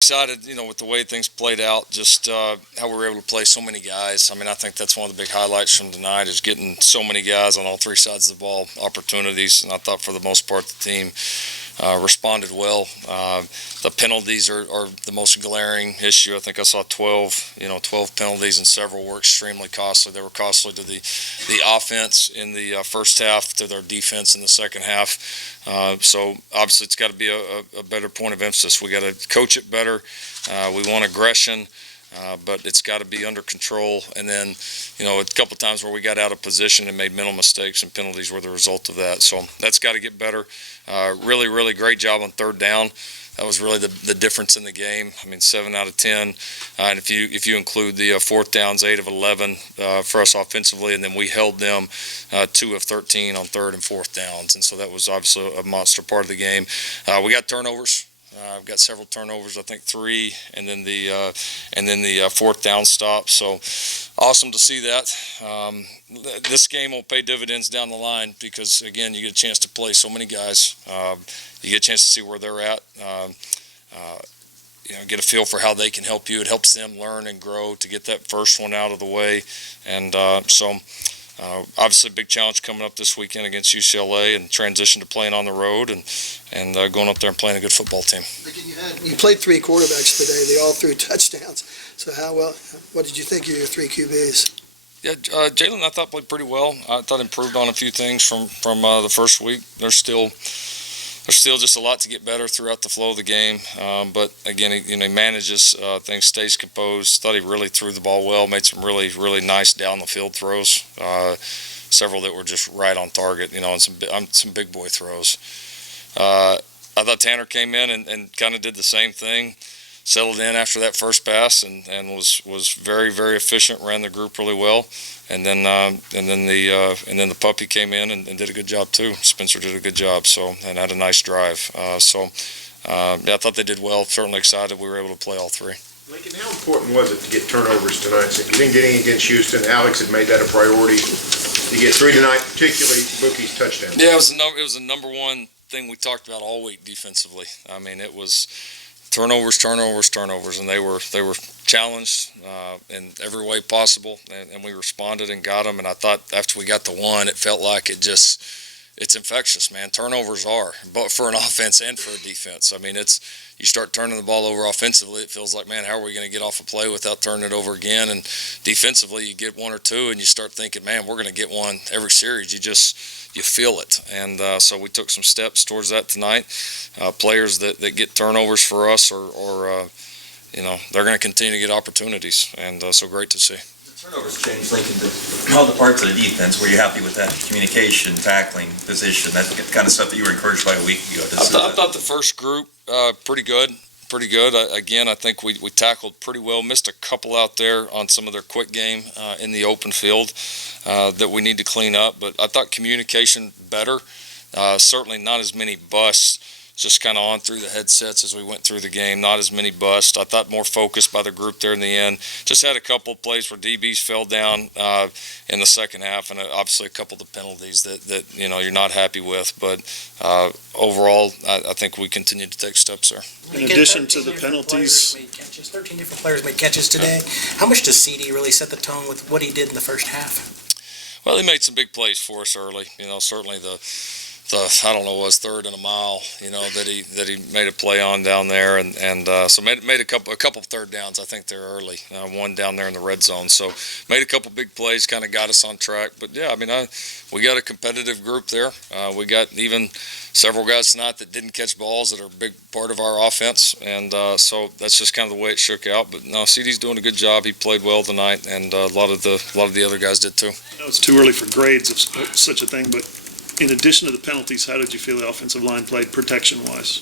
Excited, with the way things played out, just how we were able to play so many guys. I mean, I think that's one of the big highlights from tonight is getting so many guys on all three sides of the ball opportunities. And I thought for the most part the team responded well. The penalties are the most glaring issue. I think I saw 12 penalties, and several were extremely costly. They were costly to the offense in the first half, to their defense in the second half. So obviously it's got to be a better point of emphasis. We got to coach it better. We want aggression. But it's got to be under control. And then, a couple of times where we got out of position and made mental mistakes, and penalties were the result of that. So that's got to get better. Really, really great job on third down. That was really the difference in the game. I mean, 7 out of 10. And if you include the fourth downs, 8 of 11 for us offensively, and then we held them 2 of 13 on third and fourth downs. And so that was obviously a monster part of the game. We got turnovers. I've got several turnovers, I think 3, and then the fourth down stop. So awesome to see that. This game will pay dividends down the line because, again, you get a chance to play so many guys. You get a chance to see where they're at. Get a feel for how they can help you. It helps them learn and grow to get that first one out of the way. And obviously a big challenge coming up this weekend against UCLA, and transition to playing on the road and going up there and playing a good football team. You played 3 quarterbacks today. They all threw touchdowns. So what did you think of your 3 QBs? Yeah, Jalen, I thought, played pretty well. I thought improved on a few things from the first week. There's still just a lot to get better throughout the flow of the game. But again, he manages things, stays composed. Thought he really threw the ball well, made some really, really nice down the field throws. Several that were just right on target, and some big boy throws. I thought Tanner came in and kind of did the same thing. Settled in after that first pass and was very, very efficient. Ran the group really well. And then the puppy came in and did a good job too. Spencer did a good job, and had a nice drive. I thought they did well. Certainly excited we were able to play all 3. Lincoln, how important was it to get turnovers tonight? So if you didn't get any against Houston, Alex had made that a priority to get 3 tonight, particularly Bookie's touchdown. Yeah, it was the number one thing we talked about all week defensively. I mean, it was turnovers, and they were challenged in every way possible, and we responded and got them. And I thought after we got the one, it felt like it's infectious, man. Turnovers are, but for an offense and for a defense. I mean, you start turning the ball over offensively, it feels like, man, how are we going to get off a play without turning it over again? And defensively, you get 1 or 2, and you start thinking, man, we're going to get one every series. You feel it. And so we took some steps towards that tonight. Players that get turnovers for us they're going to continue to get opportunities, and so great to see. Turnovers changed Lincoln, all the parts of the defense. Were you happy with that? Communication, tackling, position, that kind of stuff that you were encouraged by a week ago. I thought the first group pretty good. Again, I think we tackled pretty well. Missed a couple out there on some of their quick game in the open field that we need to clean up. But I thought communication better. Certainly not as many busts. Just kind of on through the headsets as we went through the game. Not as many busts. I thought more focused by the group there in the end. Just had a couple of plays where DBs fell down in the second half, and obviously a couple of the penalties that you're not happy with. But overall, I think we continue to take steps there. In addition to the penalties, 13 different players made catches today. How much does CD really set the tone with what he did in the first half? Well, he made some big plays for us early. Certainly the I don't know, was third and a mile, that he made a play on down there, and so made a couple of third downs, I think, there early. One down there in the red zone. So made a couple big plays, kind of got us on track. But yeah, I mean, we got a competitive group there. We got even several guys tonight that didn't catch balls that are a big part of our offense, and so that's just kind of the way it shook out. But no, CD's doing a good job. He played well tonight, and a lot of the other guys did too. I know it's too early for grades of such a thing, but in addition to the penalties, how did you feel the offensive line played protection-wise?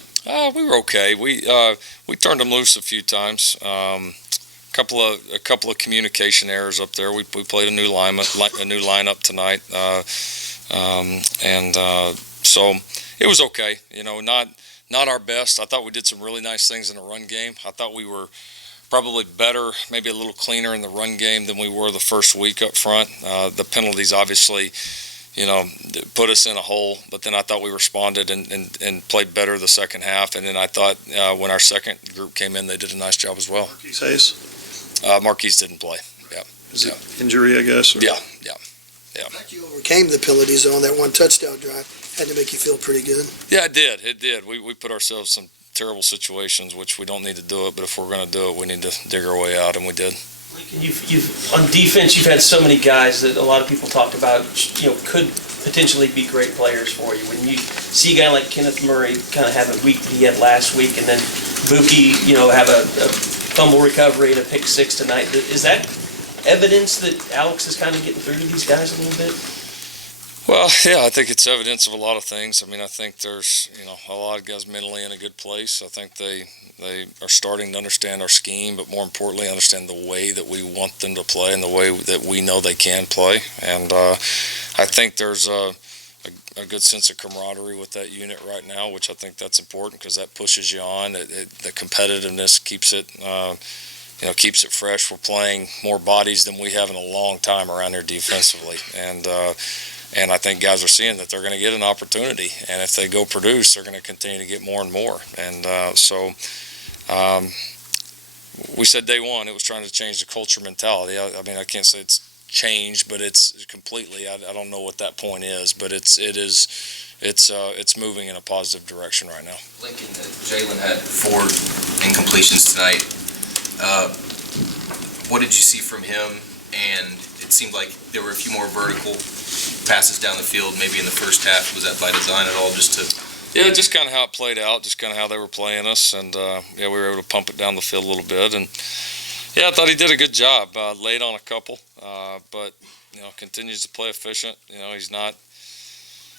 We were okay. We turned them loose a few times. A couple of communication errors up there. We played a new lineup tonight, so it was okay. Not our best. I thought we did some really nice things in the run game. I thought we were probably better, maybe a little cleaner in the run game than we were the first week up front. The penalties obviously put us in a hole. But then I thought we responded and played better the second half. And then I thought when our second group came in, they did a nice job as well. Marquise Hayes, Marquise didn't play. is it injury, I guess? Or? Yeah. I think you overcame the penalties on that one touchdown drive. Had to make you feel pretty good. Yeah, it did. We put ourselves in terrible situations, which we don't need to do it. But if we're going to do it, we need to dig our way out, and we did. Lincoln, you've on defense, you've had so many guys that a lot of people talk about, could potentially be great players for you. When you see a guy like Kenneth Murray kind of have a week that he had last week, and then Buki, have a fumble recovery and a pick six tonight, is that evidence that Alex is kind of getting through to these guys a little bit? Well, yeah, I think it's evidence of a lot of things. I mean, I think there's, a lot of guys mentally in a good place. I think they are starting to understand our scheme, but more importantly, understand the way that we want them to play and the way that we know they can play. And I think there's a good sense of camaraderie with that unit right now, which I think that's important because that pushes you on. The competitiveness keeps it, keeps it fresh. We're playing more bodies than we have in a long time around here defensively. And I think guys are seeing that they're going to get an opportunity. And if they go produce, they're going to continue to get more and more. And we said day one, it was trying to change the culture mentality. I mean, I can't say it's changed, but it's completely, I don't know what that point is, but it's moving in a positive direction right now. Lincoln, Jalen had 4 incompletions tonight. What did you see from him? And it seemed like there were a few more vertical passes down the field, maybe in the first half. Was that by design at all, just to? Yeah, just kind of how it played out, just kind of how they were playing us, and we were able to pump it down the field a little bit, and I thought he did a good job. Late on a couple, but continues to play efficient. He's not.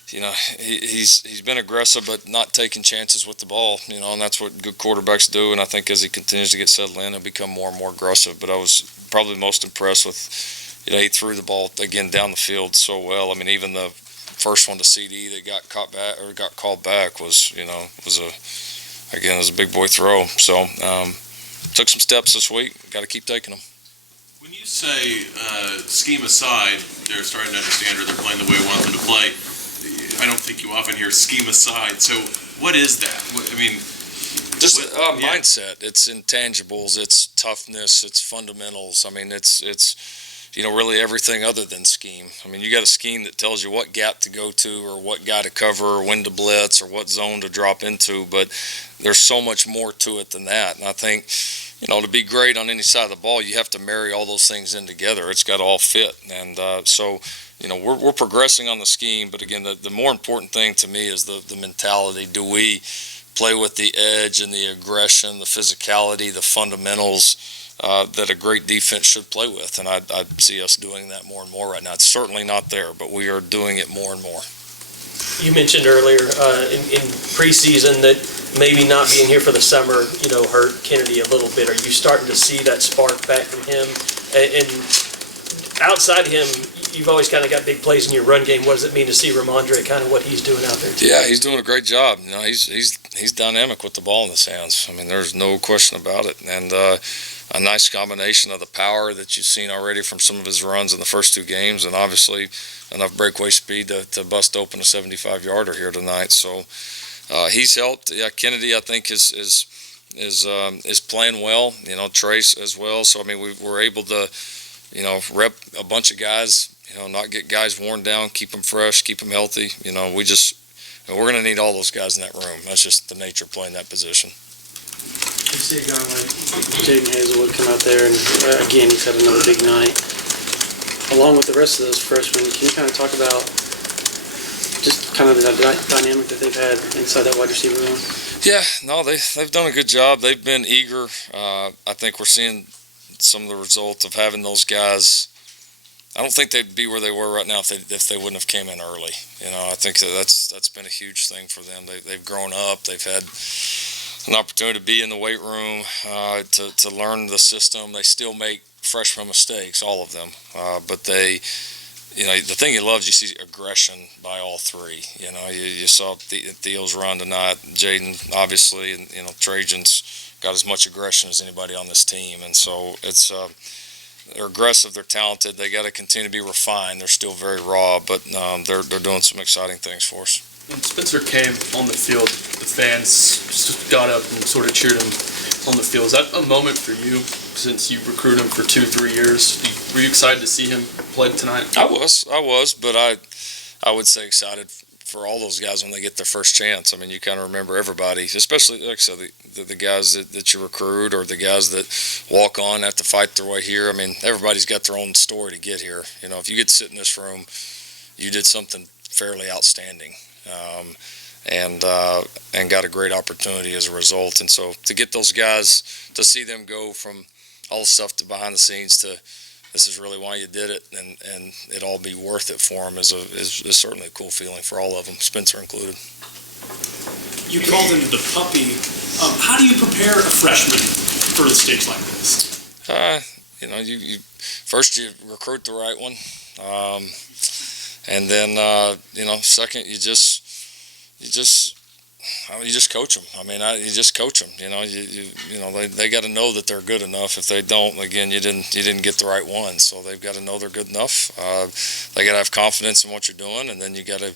He's been aggressive, but not taking chances with the ball. And that's what good quarterbacks do. And I think as he continues to get settled in, he'll become more and more aggressive. But I was probably most impressed with, he threw the ball again down the field so well. I mean, even the first one to CD that got called back was a big boy throw. So took some steps this week. Got to keep taking them. When you say scheme aside, they're starting to understand or they're playing the way we want them to play, I don't think you often hear scheme aside. So what is that? I mean, just mindset. It's intangibles. It's toughness. It's fundamentals. I mean, it's really everything other than scheme. I mean, you got a scheme that tells you what gap to go to or what guy to cover or when to blitz or what zone to drop into, but there's so much more to it than that. And I think, to be great on any side of the ball, you have to marry all those things in together. It's got to all fit. And so we're progressing on the scheme, but again, the more important thing to me is the mentality. Do we play with the edge and the aggression, the physicality, the fundamentals that a great defense should play with? And I see us doing that more and more right now. It's certainly not there, but we are doing it more and more. You mentioned earlier in preseason that maybe not being here for the summer, hurt Kennedy a little bit. Are you starting to see that spark back from him? And outside him, you've always kind of got big plays in your run game. What does it mean to see Ramondre, kind of what he's doing out there too? Yeah, he's doing a great job. He's dynamic with the ball in his hands. I mean, there's no question about it. And a nice combination of the power that you've seen already from some of his runs in the first 2 games, and obviously enough breakaway speed to bust open a 75-yarder here tonight. So he's helped. Yeah, Kennedy, I think, is playing well. Trace as well. So I mean, we're able to rep a bunch of guys. Not get guys worn down, keep them fresh, keep them healthy. We're going to need all those guys in that room. That's just the nature of playing that position. You see a guy like Jaden Hazelwood come out there, and again, he's had another big night. Along with the rest of those freshmen, can you kind of talk about just kind of the dynamic that they've had inside that wide receiver room? Yeah, no, they've done a good job. They've been eager. I think we're seeing some of the results of having those guys. I don't think they'd be where they were right now if they wouldn't have came in early. I think that's been a huge thing for them. They've grown up. They've had an opportunity to be in the weight room, to learn the system. They still make freshman mistakes, all of them, but they. The thing he loves, you see aggression by all 3. You saw Theo's run tonight, Jaden, obviously, and, Trajan's got as much aggression as anybody on this team. And so it's, they're aggressive, they're talented. They got to continue to be refined. They're still very raw, but they're doing some exciting things for us. When Spencer came on the field, the fans just got up and sort of cheered him on the field. Is that a moment for you, since you recruited him for 2-3 years? Were you excited to see him play tonight? I was, but I would say excited for all those guys when they get their first chance. I mean, you kind of remember everybody, especially, like I said, the guys that you recruit or the guys that walk on, have to fight their way here. I mean, everybody's got their own story to get here. You know, if you get to sit in this room, you did something fairly outstanding. And got a great opportunity as a result. And so to get those guys, to see them go from all the stuff to behind the scenes to this is really why you did it, and it all be worth it for them is certainly a cool feeling for all of them, Spencer included. You called him the puppy. How do you prepare a freshman for a stage like this? You know, you first you recruit the right one, and then you know, second you just coach them. I mean, you just coach them. You know, you know they got to know that they're good enough. If they don't, again, you didn't get the right one. So they've got to know they're good enough. They got to have confidence in what you're doing, and then you got to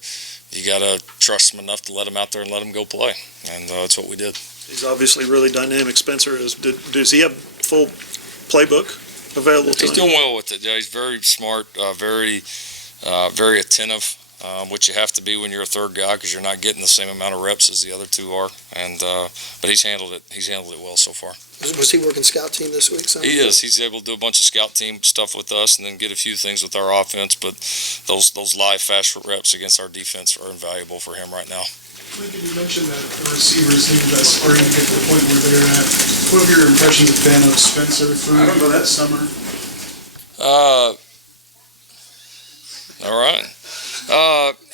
trust them enough to let them out there and let them go play. And that's what we did. He's obviously really dynamic. Spencer is. Does he have full playbook available to him? He's doing well with it. Yeah, he's very smart, very attentive. Which you have to be when you're a third guy because you're not getting the same amount of reps as the other two are. And but he's handled it. He's handled it well so far. Was he working scout team this week? He is. He's able to do a bunch of scout team stuff with us, and then get a few things with our offense. But those live fast reps against our defense are invaluable for him right now. Lincoln, you mentioned that the receivers seem to be starting to get to the point where they're at. What have your impressions been of Spencer through that summer? All right.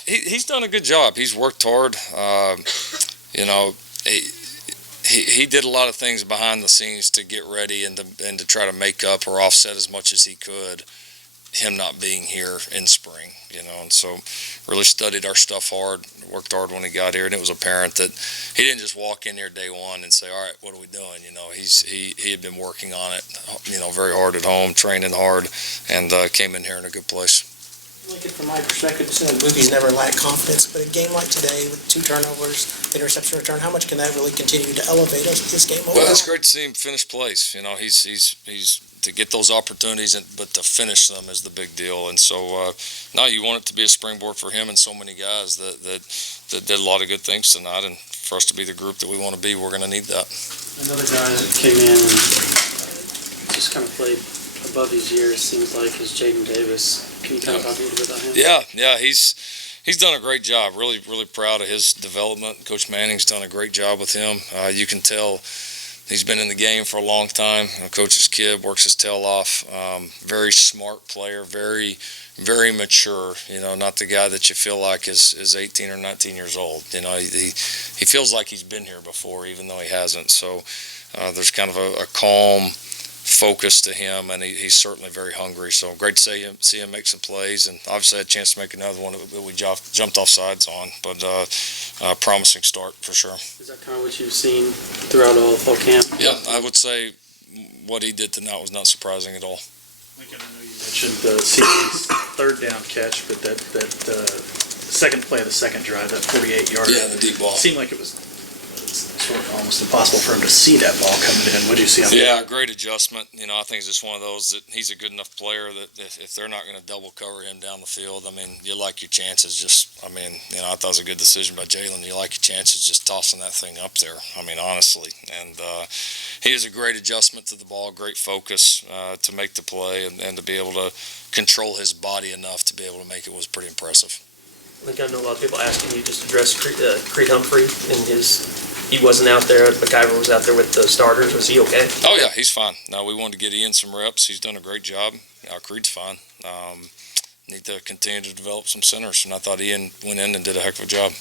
He's done a good job. He's worked hard. You know, he did a lot of things behind the scenes to get ready and to try to make up or offset as much as he could him not being here in spring. You know, and so really studied our stuff hard, worked hard when he got here, and it was apparent that he didn't just walk in here day one and say, all right, what are we doing? You know, he had been working on it, you know, very hard at home, training hard, and came in here in a good place. Lincoln, from my perspective, movies never lack confidence, but a game like today with 2 turnovers, interception return, how much can that really continue to elevate his game overall? Well, it's great to see him finish plays. You know, he's to get those opportunities, but to finish them is the big deal. And so, now you want it to be a springboard for him and so many guys that did a lot of good things tonight. And for us to be the group that we want to be, we're going to need that. Another guy that came in and just kind of played above his years, seems like, is Jaden Davis. Can you kind of talk a little bit about him? Yeah, he's done a great job. Really proud of his development. Coach Manning's done a great job with him. You can tell he's been in the game for a long time. Coach's kid, works his tail off. Very smart player, very mature. You know, not the guy that you feel like is 18 or 19 years old. You know, he feels like he's been here before, even though he hasn't. So there's kind of a calm focus to him, and he's certainly very hungry. So great to see him make some plays, and obviously had a chance to make another one that we jumped off sides on. But promising start for sure. Is that kind of what you've seen throughout all fall camp? Yeah, I would say what he did tonight was not surprising at all. Lincoln, I know you mentioned CD's third down catch, but that second play of the second drive, that 48-yard. Yeah, the deep ball. Seemed like it was sort of almost impossible for him to see that ball coming in. What do you see on that? Yeah, great adjustment. You know, I think it's just one of those that he's a good enough player that if they're not going to double cover him down the field, I mean, you like your chances. I thought it was a good decision by Jalen. You like your chances just tossing that thing up there. I mean, honestly. And he was a great adjustment to the ball, great focus to make the play, and to be able to control his body enough to be able to make it was pretty impressive. I think I know a lot of people asking you just to address Creed Humphrey and he wasn't out there. McIver was out there with the starters. Was he okay? Oh yeah, he's fine. No, we wanted to get Ian some reps. He's done a great job. Creed's fine. Need to continue to develop some centers, and I thought Ian went in and did a heck of a job.